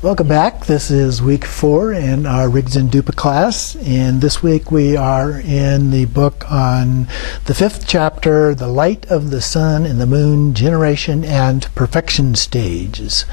Welcome back. This is week 4 in our Rigdzin Dupa class, and this week we are in the book on the 5th chapter, The Light of the Sun and the Moon, Generation and Perfection Stages,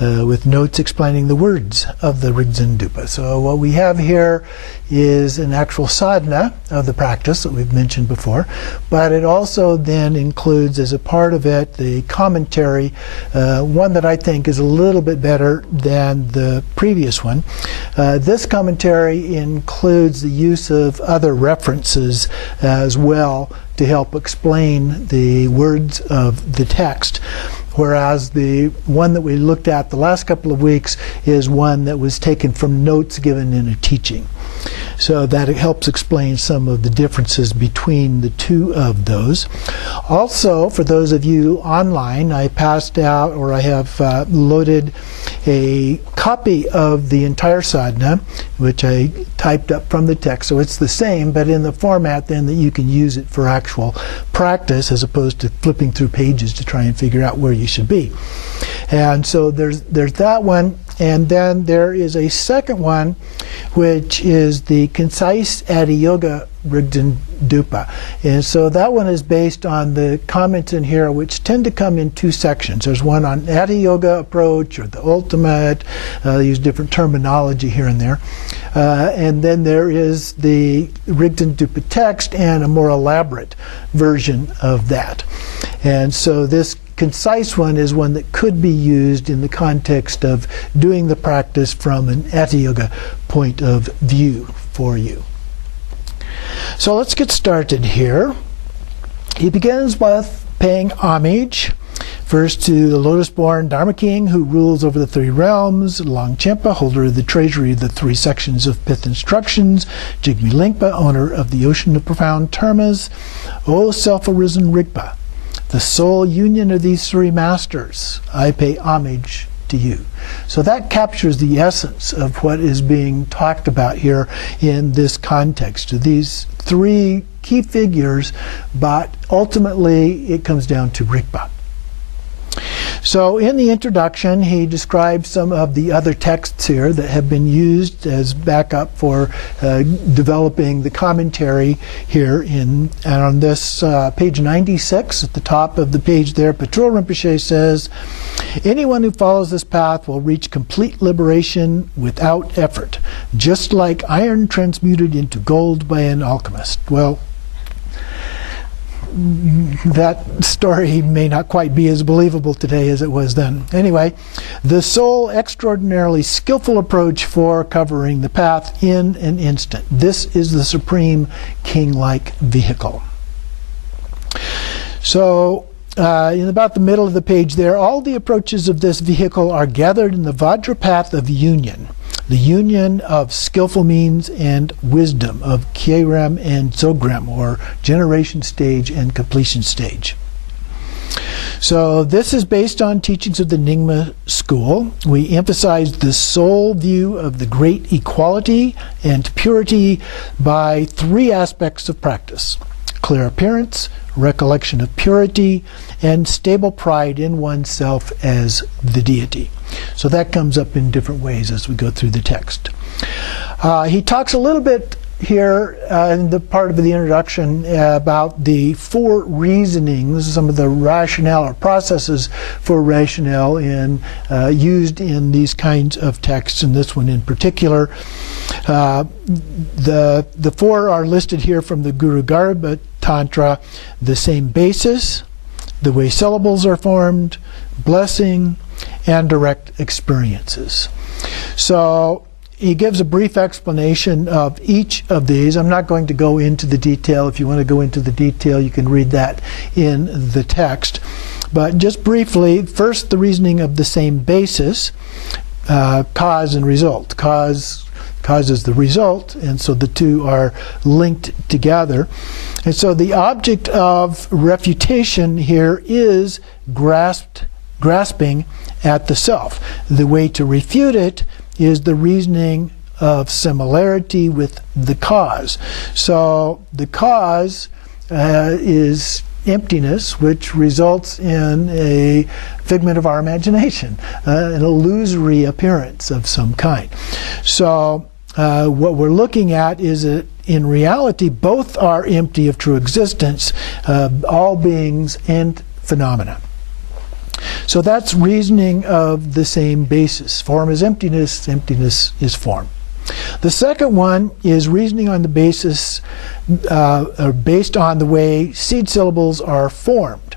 with notes explaining the words of the Rigdzin Dupa. So what we have here is an actual sadhana of the practice that we've mentioned before, but it also then includes as a part of it the commentary, one that I think is a little bit better than the previous one. This commentary includes the use of other references as well to help explain the words of the text. Whereas the one that we looked at the last couple of weeks is one that was taken from notes given in a teaching. So that it helps explain some of the differences between the two of those. Also, for those of you online, I passed out, or I have loaded a copy of the entire sadhana, which I typed up from the text. So it's the same, but in the format then that you can use it for actual practice, as opposed to flipping through pages to try and figure out where you should be. And so there's that one, and then there is a second one, which is the concise Adiyoga Rigdzin Dupa. And so that one is based on the comments in here, which tend to come in two sections. There's one on Adiyoga approach, or the ultimate, use different terminology here and there. And then there is the Rigdzin Dupa text and a more elaborate version of that. And so this concise one is one that could be used in the context of doing the practice from an Adiyoga point of view for you. So let's get started here. He begins with paying homage first to the lotus-born Dharma King, who rules over the 3 realms, Longchen Nyingtik, holder of the treasury of the 3 sections of Pith instructions, Jigme Lingpa, owner of the ocean of profound termas, O self-arisen Rigpa, the sole union of these 3 masters, I pay homage to you. So that captures the essence of what is being talked about here in this context. These 3 key figures, but ultimately it comes down to Rigpa. So in the introduction, he describes some of the other texts here that have been used as backup for developing the commentary here. And on this page 96, at the top of the page there, Patrul Rinpoche says, anyone who follows this path will reach complete liberation without effort, just like iron transmuted into gold by an alchemist. Well, that story may not quite be as believable today as it was then. Anyway, the sole extraordinarily skillful approach for covering the path in an instant. This is the supreme king-like vehicle. So, in about the middle of the page there, all the approaches of this vehicle are gathered in the Vajra path of union. The union of skillful means and wisdom, of Kyerem and Dzogren, or generation stage and completion stage. So this is based on teachings of the Nyingma school. We emphasize the sole view of the great equality and purity by 3 aspects of practice: clear appearance, recollection of purity, and stable pride in oneself as the deity. So that comes up in different ways as we go through the text. He talks a little bit here in the part of the introduction about the 4 reasonings, some of the rationale or processes for rationale used in these kinds of texts, and this one in particular. The 4 are listed here from the Guru Garbha Tantra: the same basis, the way syllables are formed, blessing, and direct experiences. So he gives a brief explanation of each of these. I'm not going to go into the detail. If you want to go into the detail, you can read that in the text. But just briefly, first the reasoning of the same basis, cause and result. Cause is the result, and so the 2 are linked together. And so the object of refutation here is grasping at the self. The way to refute it is the reasoning of similarity with the cause. So the cause is emptiness, which results in a figment of our imagination, an illusory appearance of some kind. So what we're looking at is that in reality both are empty of true existence, all beings and phenomena. So that's reasoning of the same basis. Form is emptiness, emptiness is form. The second one is reasoning on the basis, or based on the way seed syllables are formed.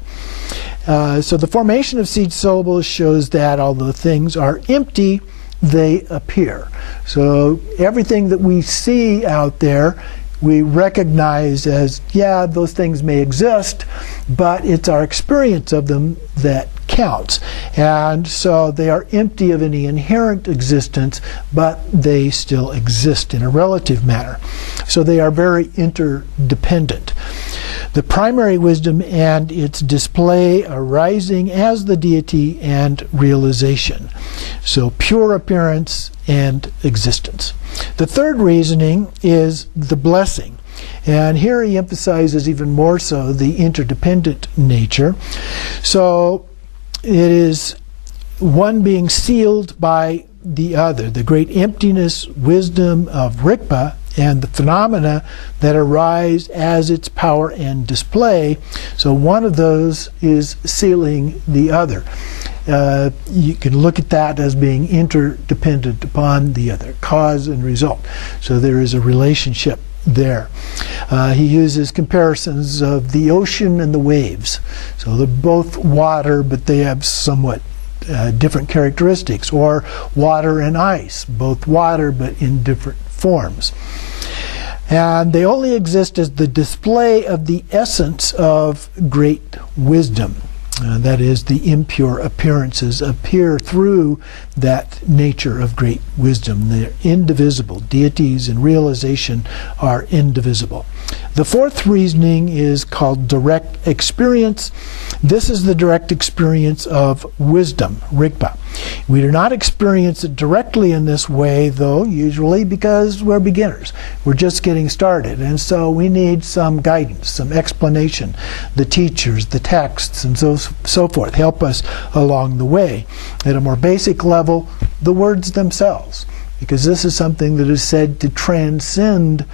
So the formation of seed syllables shows that although things are empty, they appear. So everything that we see out there, we recognize as, yeah, those things may exist, but it's our experience of them that counts. And so they are empty of any inherent existence, but they still exist in a relative manner. So they are very interdependent. The primary wisdom and its display arising as the deity and realization. So pure appearance and existence. The third reasoning is the blessing. And here he emphasizes even more so the interdependent nature. So it is one being sealed by the other. The great emptiness, wisdom of Rigpa, and the phenomena that arise as its power and display. So one of those is sealing the other. You can look at that as being interdependent upon the other, cause and result. So there is a relationship there. He uses comparisons of the ocean and the waves. So they're both water, but they have somewhat different characteristics. Or water and ice, both water but in different forms. And they only exist as the display of the essence of great wisdom. That is, the impure appearances appear through that nature of great wisdom. They're indivisible. Deities in realization are indivisible. The fourth reasoning is called direct experience. This is the direct experience of wisdom, Rigpa. We do not experience it directly in this way, though, usually because we're beginners. We're just getting started, and so we need some guidance, some explanation. The teachers, the texts, and so forth help us along the way. At a more basic level, the words themselves, because this is something that is said to transcend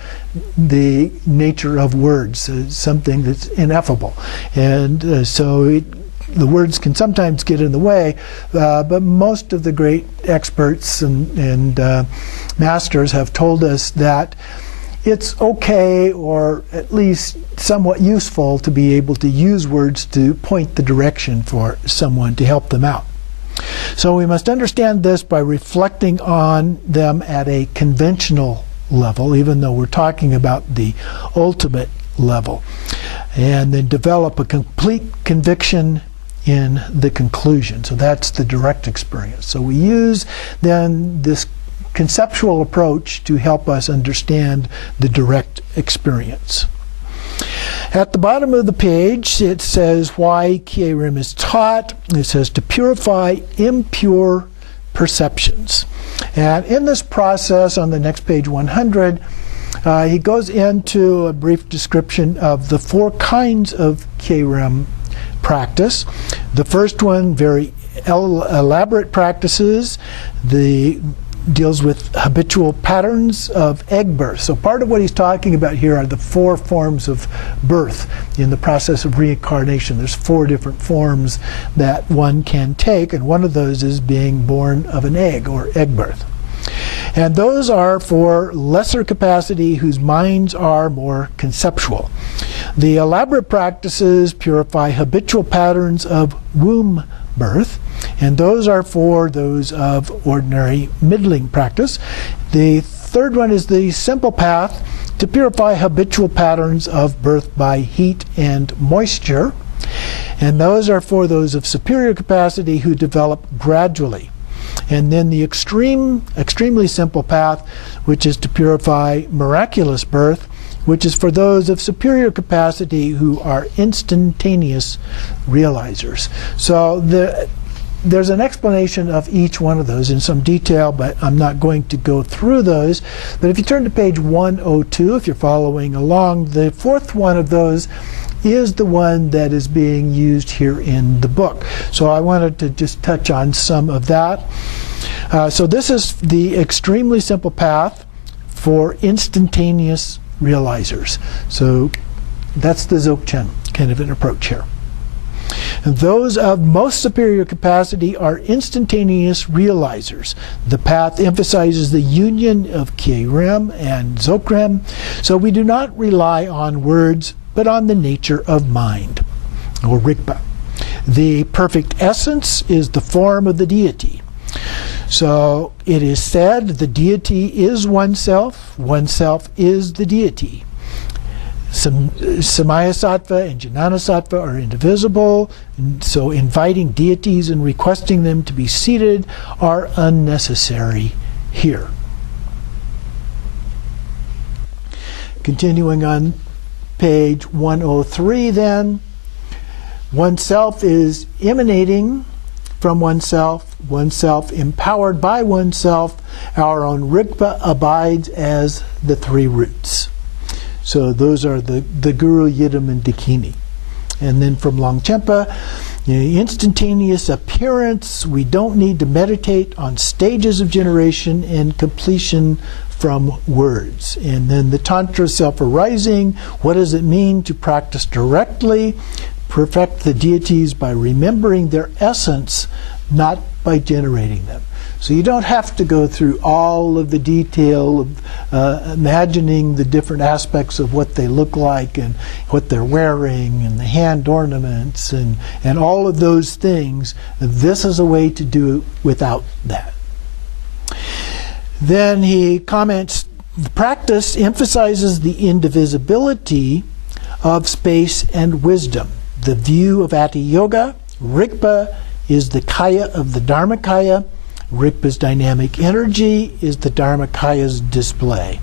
the nature of words, something that's ineffable. And the words can sometimes get in the way, but most of the great experts and masters have told us that it's okay, or at least somewhat useful, to be able to use words to point the direction for someone to help them out. So we must understand this by reflecting on them at a conventional level, even though we're talking about the ultimate level, and then develop a complete conviction in the conclusion. So that's the direct experience. So we use then this conceptual approach to help us understand the direct experience. At the bottom of the page, it says why Kye-rim is taught. It says to purify impure perceptions. And in this process, on the next page 100, he goes into a brief description of the four kinds of Kye-rim practice. The first one, very elaborate practices, deals with habitual patterns of egg birth. So part of what he's talking about here are the four forms of birth in the process of reincarnation. There's four different forms that one can take, and one of those is being born of an egg, or egg birth. And those are for lesser capacity whose minds are more conceptual. The elaborate practices purify habitual patterns of womb birth, and those are for those of ordinary middling practice. The third one is the simple path to purify habitual patterns of birth by heat and moisture, and those are for those of superior capacity who develop gradually. And then the extremely simple path, which is to purify miraculous birth, which is for those of superior capacity who are instantaneous realizers. So there's an explanation of each one of those in some detail, but I'm not going to go through those. But if you turn to page 102, if you're following along, the fourth one of those is the one that is being used here in the book. So I wanted to just touch on some of that. So this is the extremely simple path for instantaneous realizers. So that's the Dzogchen kind of an approach here. And those of most superior capacity are instantaneous realizers. The path emphasizes the union of Kyerem and Dzogchen, so we do not rely on words, but on the nature of mind, or Rigpa. The perfect essence is the form of the deity. So it is said the deity is oneself is the deity. Samaya-sattva and Jnana-sattva are indivisible, and so inviting deities and requesting them to be seated are unnecessary here. Continuing on page 103 then, oneself is emanating from oneself, oneself empowered by oneself. Our own Rigpa abides as the three roots. So those are the Guru, Yidam, and Dakini. And then from Longchenpa, instantaneous appearance. We don't need to meditate on stages of generation and completion from words. And then the Tantra self-arising. What does it mean to practice directly? Perfect the deities by remembering their essence, not by generating them. So you don't have to go through all of the detail of imagining the different aspects of what they look like and what they're wearing and the hand ornaments and all of those things. This is a way to do it without that. Then he comments, the practice emphasizes the indivisibility of space and wisdom. The view of Ati Yoga, Rigpa is the kaya of the Dharmakaya. Rigpa's dynamic energy is the Dharmakaya's display.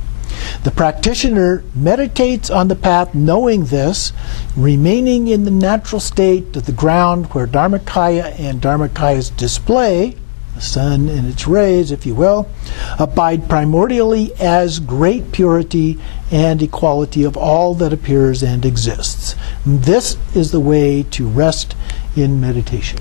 The practitioner meditates on the path knowing this, remaining in the natural state of the ground where Dharmakaya and Dharmakaya's display, the sun and its rays, if you will, abide primordially as great purity and equality of all that appears and exists. This is the way to rest in meditation.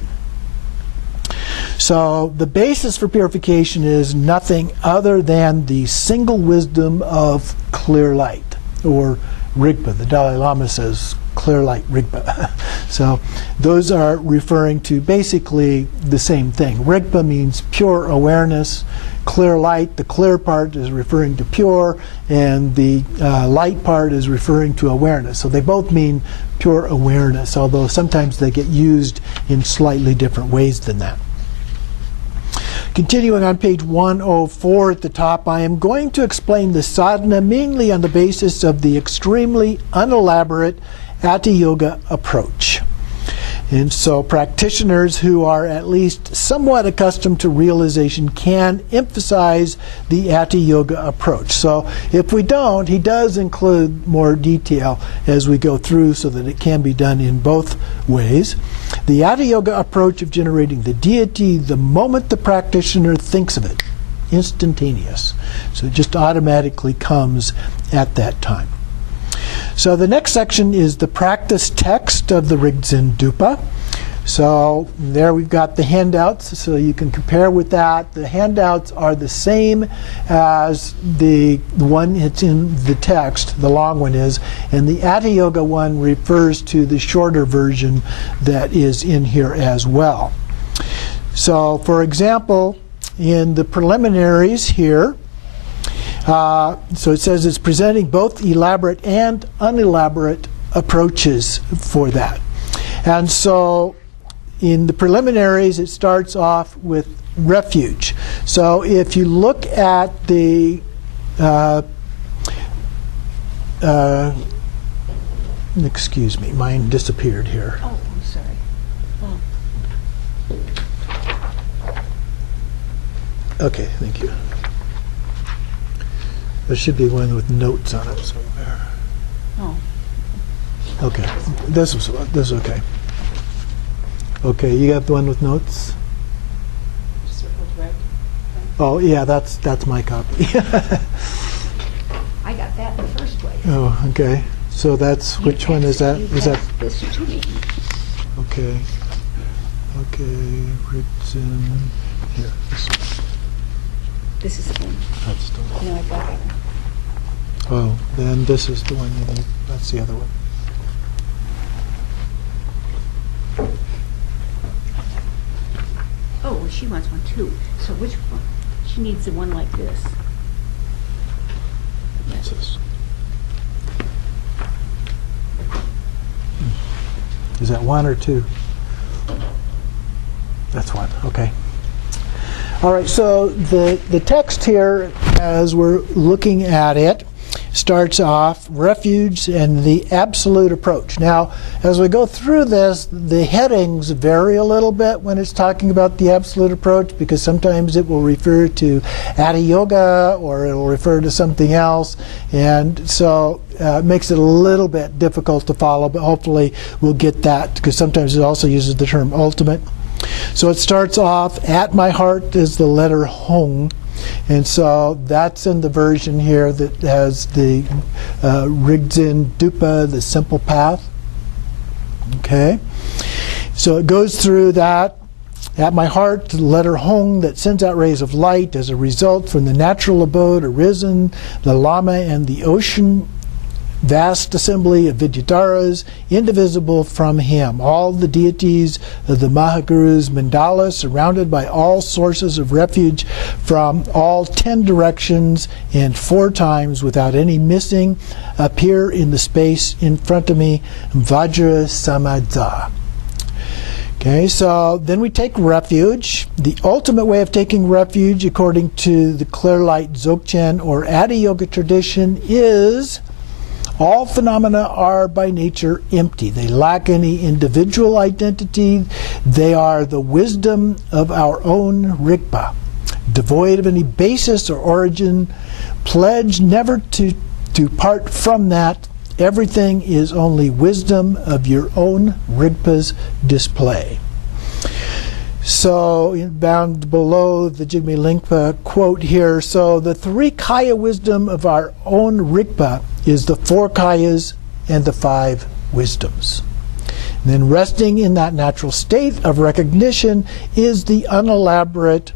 So the basis for purification is nothing other than the single wisdom of clear light, or Rigpa. The Dalai Lama says clear light Rigpa. So those are referring to basically the same thing. Rigpa means pure awareness. Clear light, the clear part is referring to pure, and the light part is referring to awareness. So they both mean pure awareness, although sometimes they get used in slightly different ways than that. Continuing on page 104 at the top, I am going to explain the sadhana mainly on the basis of the extremely unelaborate Ati Yoga approach. And so practitioners who are at least somewhat accustomed to realization can emphasize the Ati Yoga approach. So if we don't, he does include more detail as we go through so that it can be done in both ways. The Ati Yoga approach of generating the deity the moment the practitioner thinks of it, instantaneous. So it just automatically comes at that time. So the next section is the practice text of the Rigdzin Dupa. So there we've got the handouts, so you can compare with that. The handouts are the same as the one that's in the text, the long one is, and the Ati Yoga one refers to the shorter version that is in here as well. So for example, in the preliminaries here, so it says it's presenting both elaborate and unelaborate approaches for that. And so in the preliminaries, it starts off with refuge. So if you look at the excuse me, mine disappeared here. Oh, I'm sorry. Oh. Okay, thank you. There should be one with notes on it somewhere. Oh. Okay, this is okay. Okay, you got the one with notes? Circled red. Oh yeah, that's my copy. I got that the first way. Oh, okay. So that's, which one is that? Is that? This to me. Okay. Okay, Rigdzin. Here, this one. This is the one. That's the one. No, I got that one. Oh, then this is the one you need. That's the other one. Oh, well, she wants one too. So which one? She needs the one like this. What's this? Is that one or two? That's one. Okay. All right, so the text here, as we're looking at it, starts off refuge and the absolute approach. Now, as we go through this, the headings vary a little bit when it's talking about the absolute approach, because sometimes it will refer to Adiyoga or it will refer to something else, and so it makes it a little bit difficult to follow, but hopefully we'll get that, because sometimes it also uses the term ultimate. So it starts off, at my heart is the letter Hong. And so that's in the version here that has the Rigdzin Dupa, the simple path. Okay. So it goes through that. At my heart, the letter Hong that sends out rays of light as a result from the natural abode arisen, the Lama and the ocean, vast assembly of Vidyadharas, indivisible from him. All the deities of the Mahaguru's mandala, surrounded by all sources of refuge from all 10 directions and 4 times without any missing, appear in the space in front of me, Vajra Samadha. Okay, so then we take refuge. The ultimate way of taking refuge, according to the Clear Light Dzogchen or Adiyoga tradition, is all phenomena are by nature empty. They lack any individual identity. They are the wisdom of our own Rigpa, devoid of any basis or origin, pledged never to part from that. Everything is only wisdom of your own Rigpa's display. So, bound below the Jigme Lingpa quote here, so the 3 kaya wisdom of our own Rigpa is the 4 kayas and the 5 wisdoms. And then resting in that natural state of recognition is the unelaborate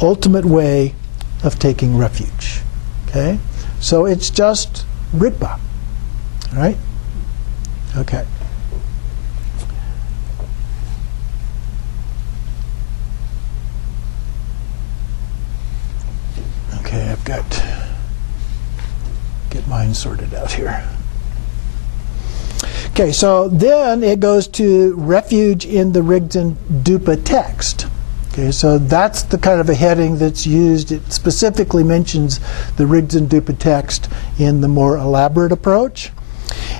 ultimate way of taking refuge. Okay? So it's just Rigpa. All right? Okay. Okay, I've got get mine sorted out here. Okay, so then it goes to refuge in the Rigdzin Dupa text. Okay, so that's the kind of a heading that's used. It specifically mentions the Rigdzin Dupa text in the more elaborate approach.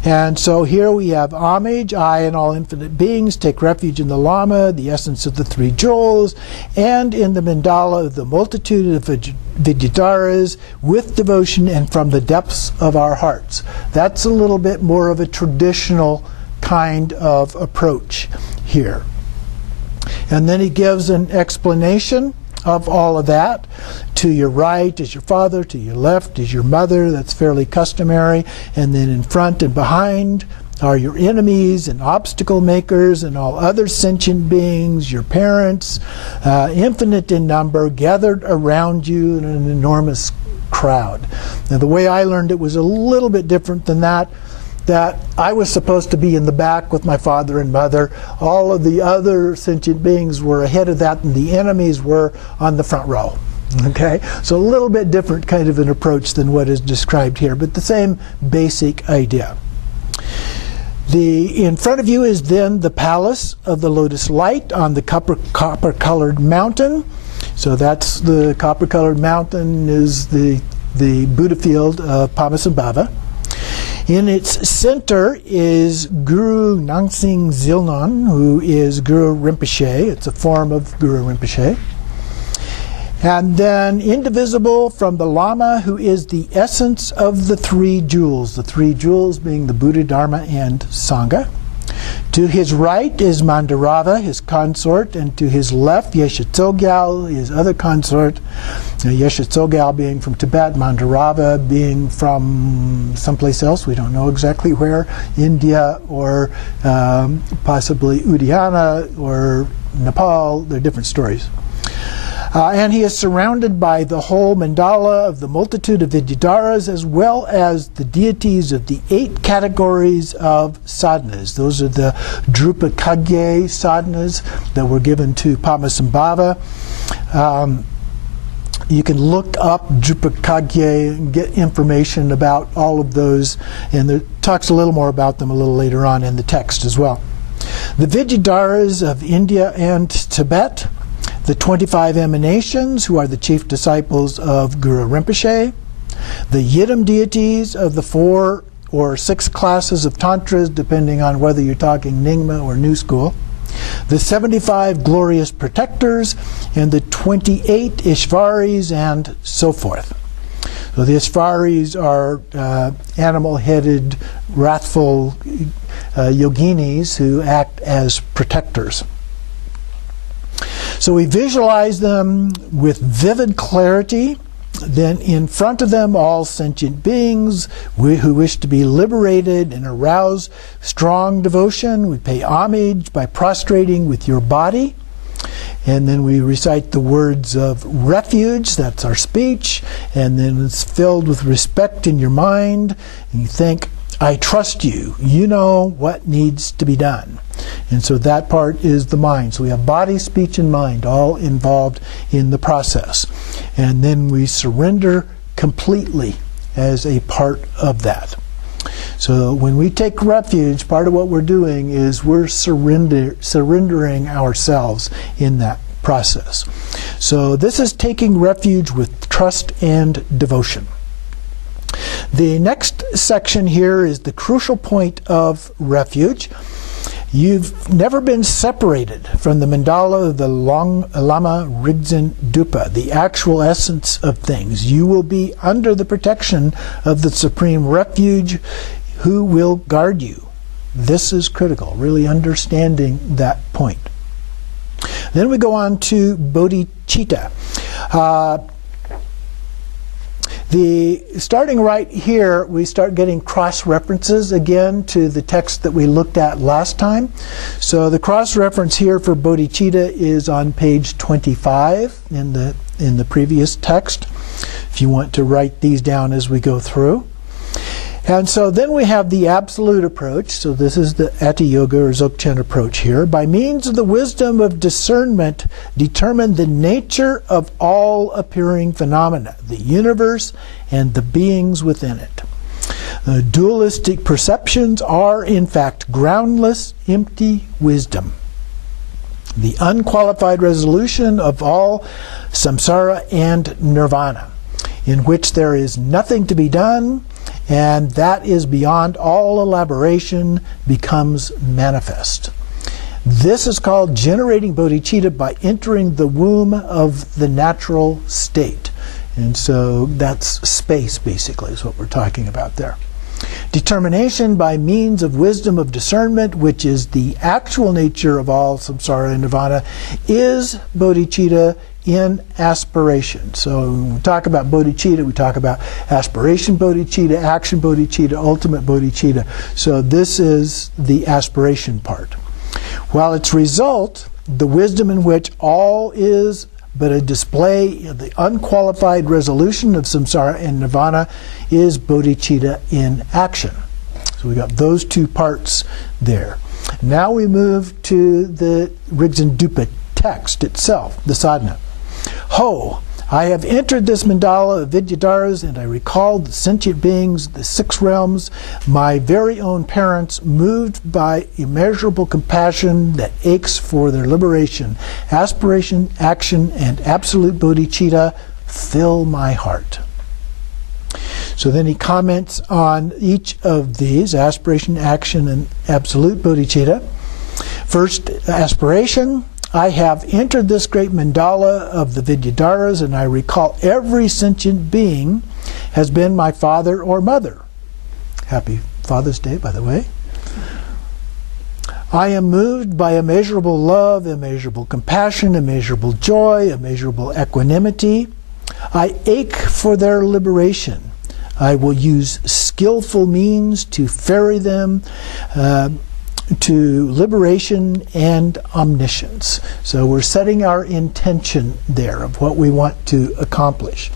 And so here we have homage, I and all infinite beings take refuge in the Lama, the essence of the 3 jewels, and in the mandala of the multitude of Vidyadharas with devotion and from the depths of our hearts. That's a little bit more of a traditional kind of approach here. And then he gives an explanation of all of that. To your right is your father, to your left is your mother, that's fairly customary, and then in front and behind are your enemies and obstacle makers and all other sentient beings, your parents, infinite in number, gathered around you in an enormous crowd. Now the way I learned it was a little bit different than that I was supposed to be in the back with my father and mother. All of the other sentient beings were ahead of that, and the enemies were on the front row. Okay, so a little bit different kind of an approach than what is described here, but the same basic idea. In front of you is then the palace of the lotus light on the copper-colored mountain. So that's the copper-colored mountain is the Buddha field of Padmasambhava. In its center is Guru Nangsing Zilnon, who is Guru Rinpoche. It's a form of Guru Rinpoche. And then indivisible from the Lama, who is the essence of the 3 jewels. The 3 jewels being the Buddha, Dharma, and Sangha. To his right is Mandarava, his consort, and to his left Yeshitsogyal, his other consort. Yeshitsogyal being from Tibet, Mandarava being from someplace else, we don't know exactly where, India or possibly Uddiyana or Nepal. They're different stories. And he is surrounded by the whole mandala of the multitude of Vidyadharas, as well as the deities of the 8 categories of sadhanas. Those are the Drupa Kagye sadhanas that were given to Padmasambhava. You can look up Drupa Kagye and get information about all of those, and it talks a little more about them a little later on in the text as well. The Vidyadharas of India and Tibet, the 25 emanations, who are the chief disciples of Guru Rinpoche, the Yidam deities of the 4 or 6 classes of Tantras, depending on whether you're talking Nyingma or New School, the 75 glorious protectors, and the 28 Ishvaris, and so forth. So the Ishvaris are animal-headed, wrathful yoginis who act as protectors. So we visualize them with vivid clarity. Then in front of them, all sentient beings who wish to be liberated and arouse strong devotion. We pay homage by prostrating with your body. And then we recite the words of refuge, that's our speech. And then it's filled with respect in your mind. And you think, I trust you. You know what needs to be done. And so that part is the mind. So we have body, speech, and mind all involved in the process. And then we surrender completely as a part of that. So when we take refuge, part of what we're doing is we're surrendering ourselves in that process. So this is taking refuge with trust and devotion. The next section here is the crucial point of refuge. You've never been separated from the mandala of the Lama Rigdzin Dupa, the actual essence of things. You will be under the protection of the Supreme Refuge who will guard you. This is critical, really understanding that point. Then we go on to bodhicitta. Starting right here, we start getting cross-references again to the text that we looked at last time. So the cross-reference here for bodhicitta is on page 25 in the previous text, if you want to write these down as we go through. And so then we have the absolute approach. So this is the Ati Yoga or Dzogchen approach here. By means of the wisdom of discernment, determine the nature of all appearing phenomena, the universe and the beings within it. Dualistic perceptions are, in fact, groundless, empty wisdom. The unqualified resolution of all samsara and nirvana, in which there is nothing to be done, and that is beyond all elaboration, becomes manifest. This is called generating bodhicitta by entering the womb of the natural state. And so that's space, basically, is what we're talking about there. Determination by means of wisdom of discernment, which is the actual nature of all samsara and nirvana, is bodhicitta in aspiration. So when we talk about bodhicitta, we talk about aspiration bodhicitta, action bodhicitta, ultimate bodhicitta. So this is the aspiration part. While its result, the wisdom in which all is but a display of the unqualified resolution of samsara and nirvana, is bodhicitta in action. So we got those two parts there. Now we move to the Rigdzin Dupa text itself, the sadhana. Ho! I have entered this mandala of Vidyadharas, and I recalled the sentient beings, the 6 realms, my very own parents, moved by immeasurable compassion that aches for their liberation. Aspiration, action, and absolute bodhicitta fill my heart. So then he comments on each of these, aspiration, action, and absolute bodhicitta. First, aspiration. I have entered this great mandala of the Vidyadharas, and I recall every sentient being has been my father or mother. Happy Father's Day, by the way. I am moved by immeasurable love, immeasurable compassion, immeasurable joy, immeasurable equanimity. I ache for their liberation. I will use skillful means to ferry them to liberation and omniscience. So we're setting our intention there of what we want to accomplish.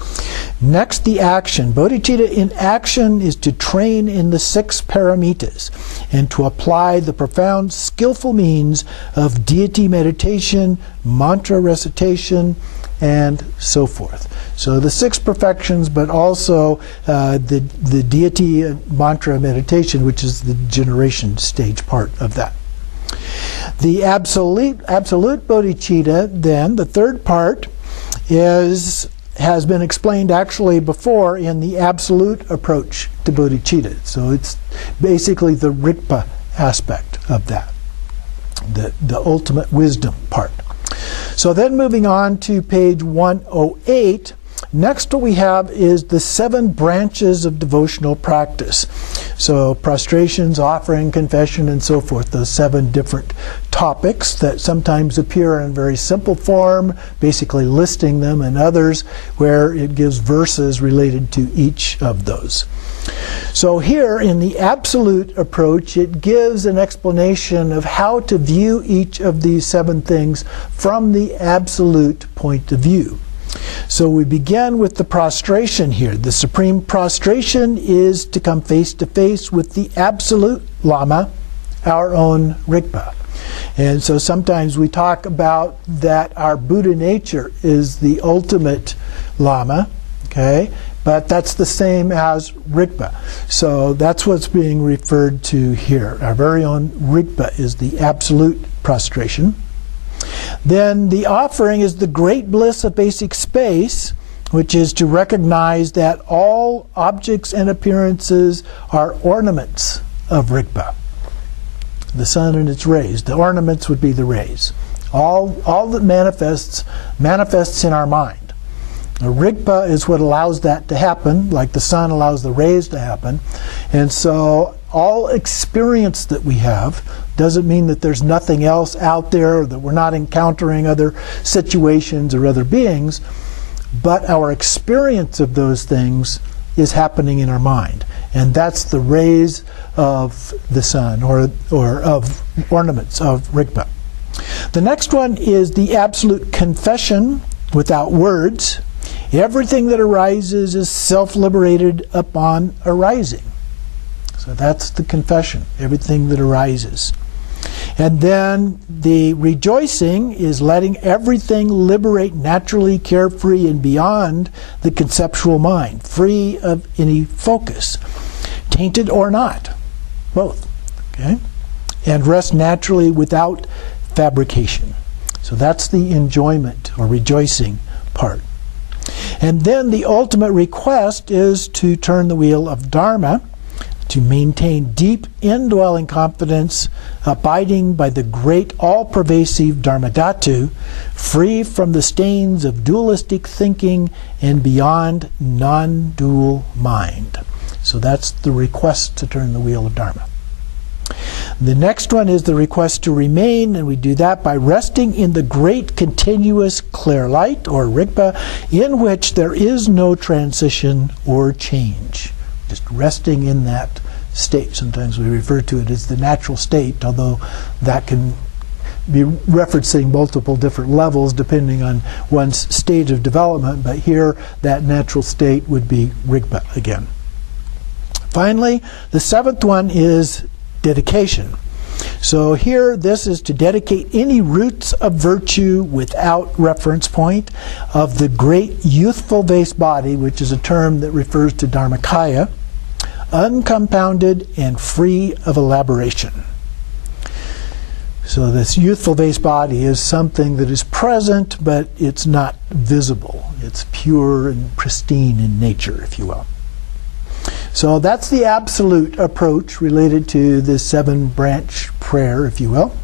Next, the action. Bodhicitta in action is to train in the 6 paramitas and to apply the profound, skillful means of deity meditation, mantra recitation, and so forth. So the 6 perfections, but also the deity mantra meditation, which is the generation stage part of that. The absolute bodhicitta, then, the third part, has been explained actually before in the absolute approach to bodhicitta. So it's basically the Rigpa aspect of that, the ultimate wisdom part. So then moving on to page 108, next what we have is the 7 branches of devotional practice. So prostrations, offering, confession, and so forth, those 7 different topics that sometimes appear in very simple form, basically listing them, and others where it gives verses related to each of those. So here in the absolute approach, it gives an explanation of how to view each of these 7 things from the absolute point of view. So we begin with the prostration here. The supreme prostration is to come face to face with the absolute Lama, our own Rigpa. And so sometimes we talk about that our Buddha nature is the ultimate Lama, okay? But that's the same as Rigpa. So that's what's being referred to here. Our very own Rigpa is the absolute prostration. Then the offering is the great bliss of basic space, which is to recognize that all objects and appearances are ornaments of Rigpa. The sun and its rays. The ornaments would be the rays. All that manifests in our mind. The Rigpa is what allows that to happen, like the sun allows the rays to happen. And so all experience that we have doesn't mean that there's nothing else out there, or that we're not encountering other situations or other beings, but our experience of those things is happening in our mind. And that's the rays of the sun, or of ornaments of Rigpa. The next one is the absolute confession without words. Everything that arises is self-liberated upon arising. So that's the confession, everything that arises. And then the rejoicing is letting everything liberate naturally, carefree, and beyond the conceptual mind, free of any focus, tainted or not, both. Okay? And rest naturally without fabrication. So that's the enjoyment or rejoicing part. And then the ultimate request is to turn the wheel of Dharma, to maintain deep indwelling confidence, abiding by the great all-pervasive Dharmadhatu, free from the stains of dualistic thinking and beyond non-dual mind. So that's the request to turn the wheel of Dharma. The next one is the request to remain, and we do that by resting in the great continuous clear light, or Rigpa, in which there is no transition or change. Just resting in that state. Sometimes we refer to it as the natural state, although that can be referencing multiple different levels depending on one's stage of development, but here that natural state would be Rigpa again. Finally, the 7th one is dedication. So here, this is to dedicate any roots of virtue without reference point of the great youthful base body, which is a term that refers to Dharmakaya, uncompounded and free of elaboration. So this youthful base body is something that is present, but it's not visible. It's pure and pristine in nature, if you will. So that's the absolute approach related to the 7-branch prayer, if you will.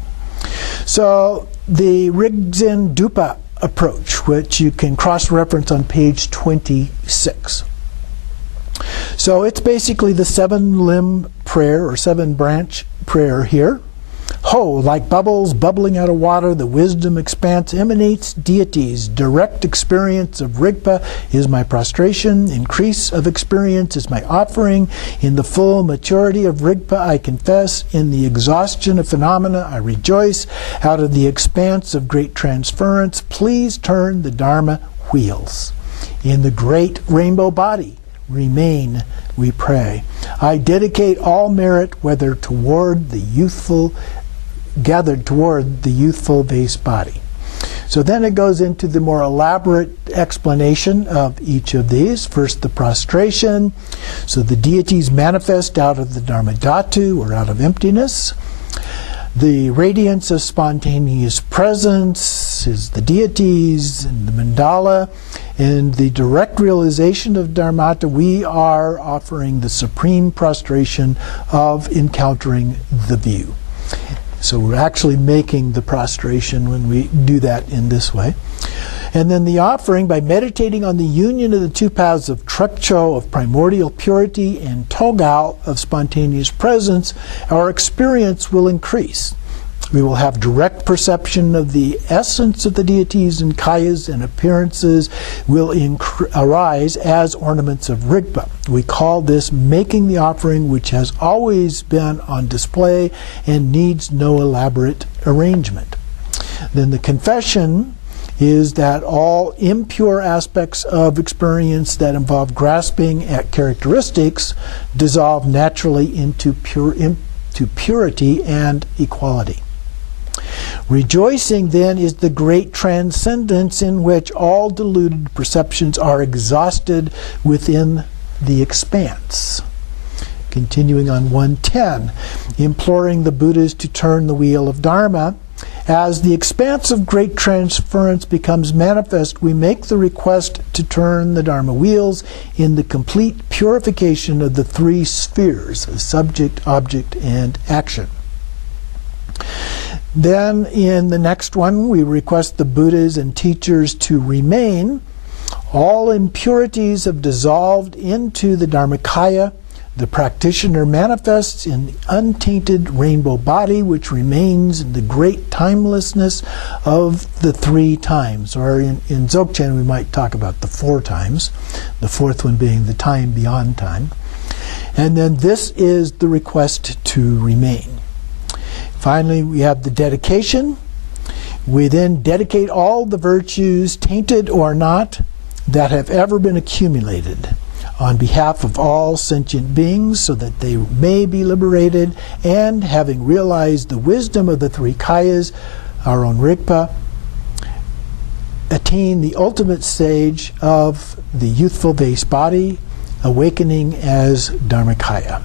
So the Rigdzin Dupa approach, which you can cross-reference on page 26. So it's basically the 7-limb prayer or 7-branch prayer here. Ho, like bubbles bubbling out of water, the wisdom expanse emanates deities. Direct experience of Rigpa is my prostration. Increase of experience is my offering. In the full maturity of Rigpa, I confess. In the exhaustion of phenomena, I rejoice. Out of the expanse of great transference, please turn the Dharma wheels. In the great rainbow body, remain, we pray. I dedicate all merit, whether gathered toward the youthful base body. So then it goes into the more elaborate explanation of each of these. First, the prostration. So the deities manifest out of the Dharmadhatu, or out of emptiness. The radiance of spontaneous presence is the deities and the mandala. In the direct realization of Dharmata, we are offering the supreme prostration of encountering the view. So we're actually making the prostration when we do that in this way. And then the offering, by meditating on the union of the two paths of Trekcho, of primordial purity, and Togao, of spontaneous presence, our experience will increase. We will have direct perception of the essence of the deities, and kayas and appearances will arise as ornaments of Rigpa. We call this making the offering, which has always been on display and needs no elaborate arrangement. Then the confession is that all impure aspects of experience that involve grasping at characteristics dissolve naturally into purity and equality. Rejoicing, then, is the great transcendence in which all deluded perceptions are exhausted within the expanse. Continuing on 110, imploring the Buddhas to turn the wheel of Dharma. As the expanse of great transference becomes manifest, we make the request to turn the Dharma wheels in the complete purification of the three spheres of subject, object, and action. Then in the next one, we request the Buddhas and teachers to remain. All impurities have dissolved into the Dharmakaya. The practitioner manifests in the untainted rainbow body, which remains in the great timelessness of the three times. Or in Dzogchen, we might talk about the four times, the fourth one being the time beyond time. And then this is the request to remain. Finally, we have the dedication. We then dedicate all the virtues, tainted or not, that have ever been accumulated on behalf of all sentient beings, so that they may be liberated, and having realized the wisdom of the three kayas, our own Rigpa, attain the ultimate stage of the youthful base body, awakening as Dharmakaya.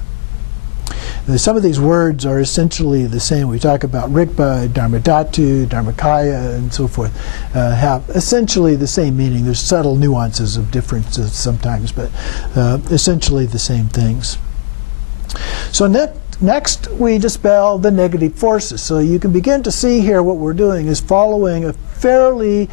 Some of these words are essentially the same. We talk about Rigpa, Dharmadhatu, Dharmakaya, and so forth, have essentially the same meaning. There's subtle nuances of differences sometimes, but essentially the same things. So next we dispel the negative forces. So you can begin to see here what we're doing is following a fairly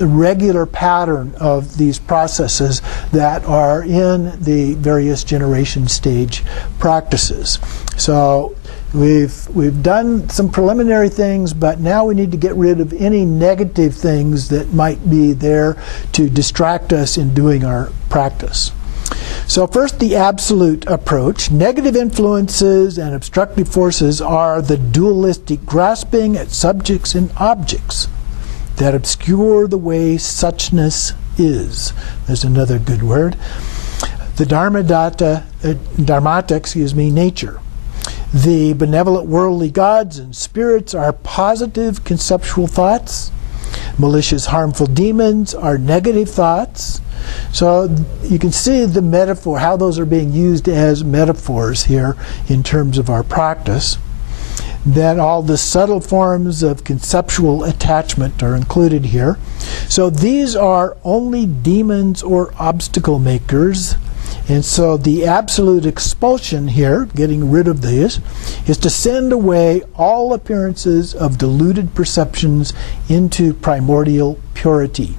regular pattern of these processes that are in the various generation stage practices. So we've done some preliminary things, but now we need to get rid of any negative things that might be there to distract us in doing our practice. So first, the absolute approach. Negative influences and obstructive forces are the dualistic grasping at subjects and objects that obscure the way suchness is. There's another good word. The Dharmata, nature. The benevolent worldly gods and spirits are positive conceptual thoughts. Malicious harmful demons are negative thoughts. So you can see the metaphor, how those are being used as metaphors here in terms of our practice. Then all the subtle forms of conceptual attachment are included here. So these are only demons or obstacle makers. And so the absolute expulsion here, getting rid of these, is to send away all appearances of deluded perceptions into primordial purity,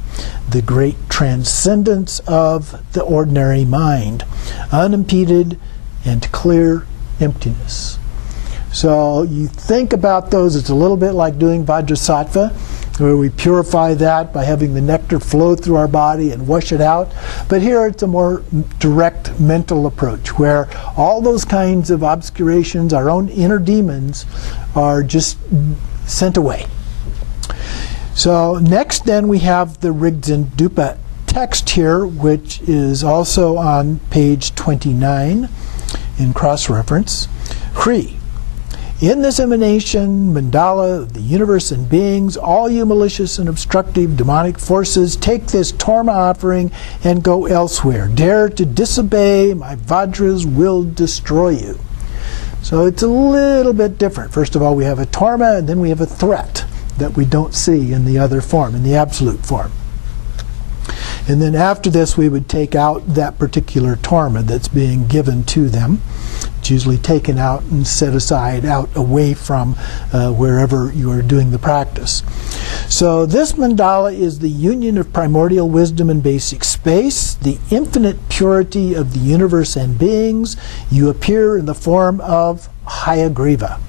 the great transcendence of the ordinary mind, unimpeded and clear emptiness. So you think about those, it's a little bit like doing Vajrasattva, where we purify that by having the nectar flow through our body and wash it out. But here it's a more direct mental approach, where all those kinds of obscurations, our own inner demons, are just sent away. So next then we have the Rigdzin Dupa text here, which is also on page 29 in cross-reference. Hri. In this emanation, mandala of the universe and beings, all you malicious and obstructive demonic forces, take this torma offering and go elsewhere. Dare to disobey, my vajras will destroy you. So it's a little bit different. First of all, we have a torma, and then we have a threat that we don't see in the other form, in the absolute form. And then after this, we would take out that particular torma that's being given to them. It's usually taken out and set aside out away from wherever you are doing the practice. So this mandala is the union of primordial wisdom and basic space, the infinite purity of the universe and beings. You appear in the form of Hayagriva.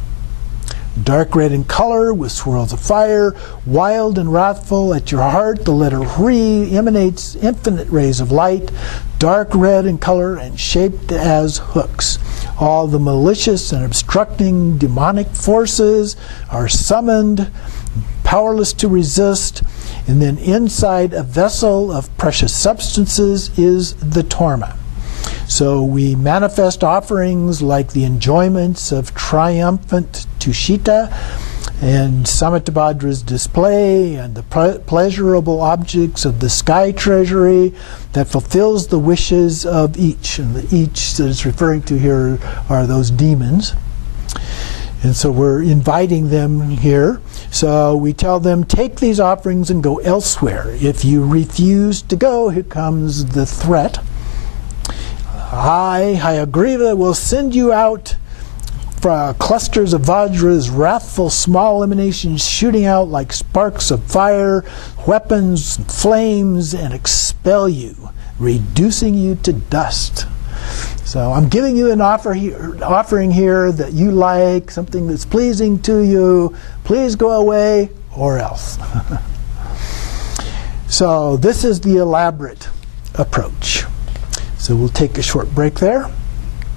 Dark red in color with swirls of fire, wild and wrathful at your heart, the letter Hri emanates infinite rays of light, dark red in color and shaped as hooks. All the malicious and obstructing demonic forces are summoned, powerless to resist, and then inside a vessel of precious substances is the torma. So we manifest offerings like the enjoyments of triumphant Tushita and Samattabhadra's display and the pleasurable objects of the sky treasury that fulfills the wishes of each. And the each that it's referring to here are those demons. And so we're inviting them here. So we tell them, take these offerings and go elsewhere. If you refuse to go, here comes the threat. I, Hayagriva, will send you out for clusters of vajras, wrathful small emanations shooting out like sparks of fire, weapons, flames, and expel you, reducing you to dust. So I'm giving you an offering here that you like, something that's pleasing to you. Please go away or else. So this is the elaborate approach. So we'll take a short break there.